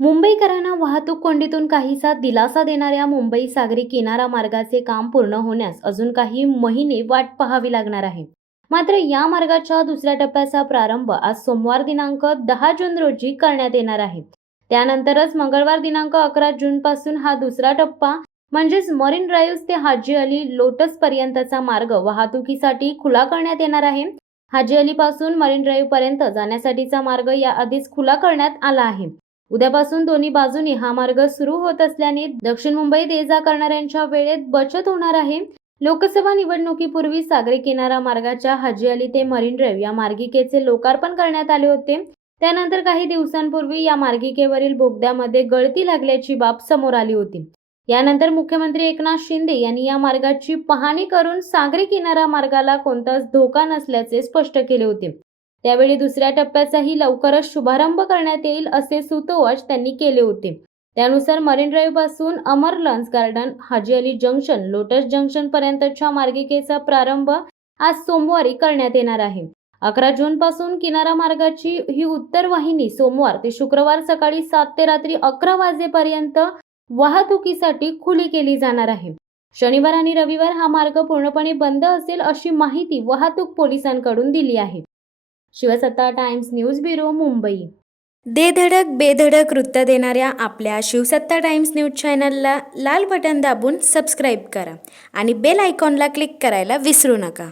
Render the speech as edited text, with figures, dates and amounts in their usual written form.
मुंबईकरांना वाहतूक कोंडीतून काहीसा दिलासा देणाऱ्या मुंबई सागरी किनारा मार्गाचे काम पूर्ण होण्यास अजून काही महिने वाट पाहावी लागणार आहे. मात्र या मार्गाच्या दुसऱ्या टप्प्याचा प्रारंभ आज सोमवार दिनांक 10 जून रोजी करण्यात येणार आहे. त्यानंतरच मंगळवार दिनांक 11 जून पासून हा दुसरा टप्पा म्हणजेच मरीन ड्राईव्ह ते हाजी अली लोटस पर्यंतचा मार्ग वाहतुकीसाठी खुला करण्यात येणार आहे. हाजी अली पासून मरीन ड्राईव्ह पर्यंत जाण्यासाठीचा मार्ग याआधीच खुला करण्यात आला आहे. उद्यापासून दोन्ही बाजूनी हा मार्ग सुरू होत असल्याने दक्षिण मुंबईत ये-जा करणाऱ्यांच्या वेळेत बचत होणार आहे. लोकसभा निवडणुकीपूर्वी सागरी किनारा मार्गाच्या हाजी अली ते मरीन ड्राईव्ह या मार्गिकेचे लोकार्पण करण्यात आले होते. त्यानंतर काही दिवसांपूर्वी या मार्गिकेवरील बोगद्यामध्ये गळती लागल्याची बाब समोर आली होती. यानंतर मुख्यमंत्री एकनाथ शिंदे यांनी या मार्गाची पाहणी करून सागरी किनारा मार्गाला कोणताच धोका नसल्याचे स्पष्ट केले होते. त्यावेळी दुसऱ्या टप्प्याचाही लवकरच शुभारंभ करण्यात येईल असे सूतोवाच त्यांनी केले होते. त्यानुसार मरीन ड्राईव्ह पासून अमर लन्स garden, Haji Ali junction, lotus junction पर्यंतच्या मार्गिकेचा प्रारंभ आज सोमवारी करण्यात येणार आहे. 11 जून पासून किनारा मार्गाची ही उत्तर वाहिनी सोमवार ते शुक्रवार सकाळी 7 ते रात्री 11 वाजेपर्यंत वाहतुकीसाठी खुली केली जाणार आहे. शनिवार आणि रविवार हा मार्ग पूर्णपणे बंद असेल अशी माहिती वाहतूक पोलिसांकडून दिली आहे. शिवसत्ता टाइम्स न्यूज ब्युरो, मुंबई. दे धडक बेधडक वृत्त देणाऱ्या आपल्या शिवसत्ता टाइम्स न्यूज चॅनलला लाल बटन दाबून सबस्क्राईब करा आणि बेल आयकॉनला क्लिक करायला विसरू नका.